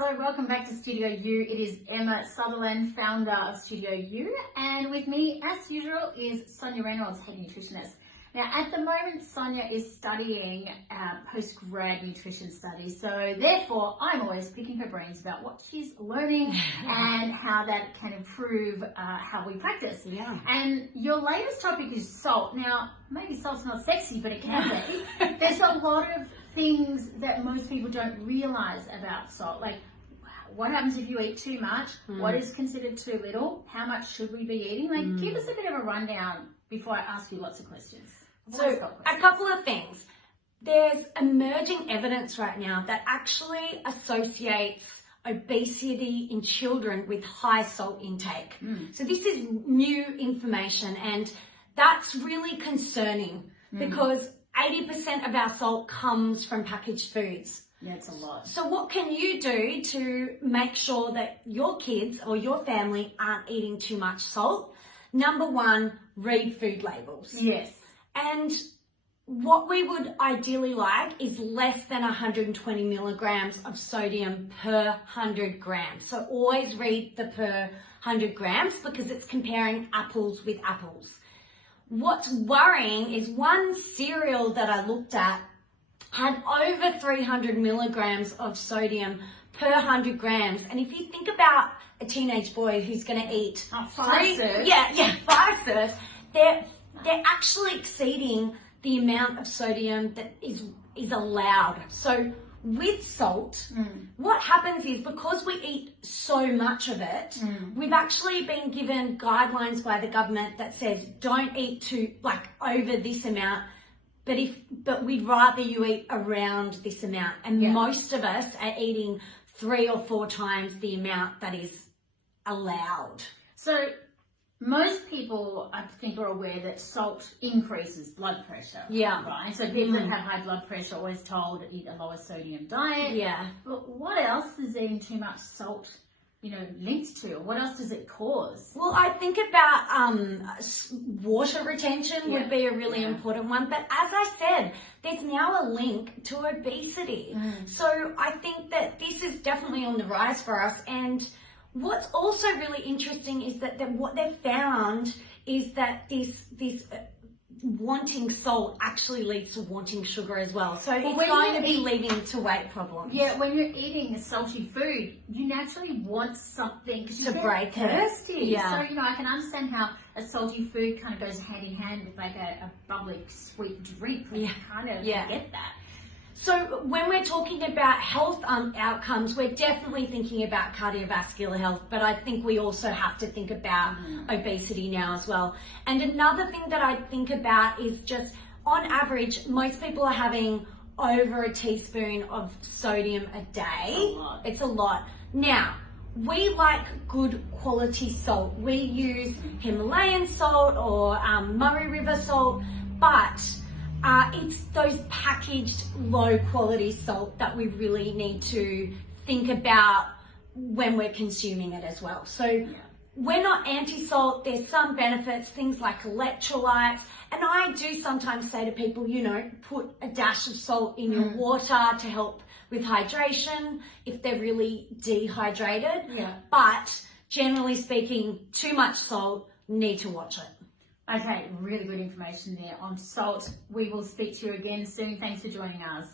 Hello, welcome back to Studio U. It is Emma Sutherland, founder of Studio U, and with me, as usual, is Sonya Reynolds, head nutritionist. Now, at the moment, Sonya is studying postgrad nutrition studies, so therefore, I'm always picking her brains about what she's learning and how that can improve how we practice. Yeah. And your latest topic is salt. Now, maybe salt's not sexy, but it can be. There's a lot of things that most people don't realize about salt, like what happens if you eat too much, what is considered too little, how much should we be eating? Like, give us a bit of a rundown before I ask you lots of questions. So, a couple of things. There's emerging evidence right now that actually associates obesity in children with high salt intake. So this is new information, and that's really concerning because 80% of our salt comes from packaged foods. Yeah, it's a lot. So what can you do to make sure that your kids or your family aren't eating too much salt? Number one, read food labels. Yes. And what we would ideally like is less than 120 milligrams of sodium per 100 grams. So always read the per 100 grams because it's comparing apples with apples. What's worrying is one cereal that I looked at had over 300 milligrams of sodium per 100 grams. And if you think about a teenage boy who's going to eat five serves. five serves, they're actually exceeding the amount of sodium that is allowed. So with salt, what happens is because we eat so much of it, we've actually been given guidelines by the government that says don't eat over this amount, but we'd rather you eat around this amount. And most of us are eating 3 or 4 times the amount that is allowed. So most people, I think, are aware that salt increases blood pressure. Yeah. Right? So people that have high blood pressure are always told to eat a lower sodium diet. Yeah. But what else is eating too much salt, linked to? What else does it cause? Well, I think about water retention would be a really important one. But as I said, there's now a link to obesity. So I think that this is definitely on the rise for us. And what's also really interesting is that what they've found is that this wanting salt actually leads to wanting sugar as well. So it's going to be leading to weight problems. Yeah, when you're eating a salty food, you naturally want something to break thirsty. it. Yeah. So, I can understand how a salty food kind of goes hand in hand with like a bubbly sweet drink. I kind of get that. So when we're talking about health outcomes, we're definitely thinking about cardiovascular health, but I think we also have to think about obesity now as well. And another thing that I think about is just on average, most people are having over a teaspoon of sodium a day. It's a lot. Now, we like good quality salt. We use Himalayan salt or Murray River salt, but it's those packaged low quality salt that we really need to think about when we're consuming it as well. So we're not anti-salt. There's some benefits, things like electrolytes. And I do sometimes say to people, put a dash of salt in your water to help with hydration if they're really dehydrated. But generally speaking, too much salt, need to watch it. Okay, really good information there on salt. We will speak to you again soon. Thanks for joining us.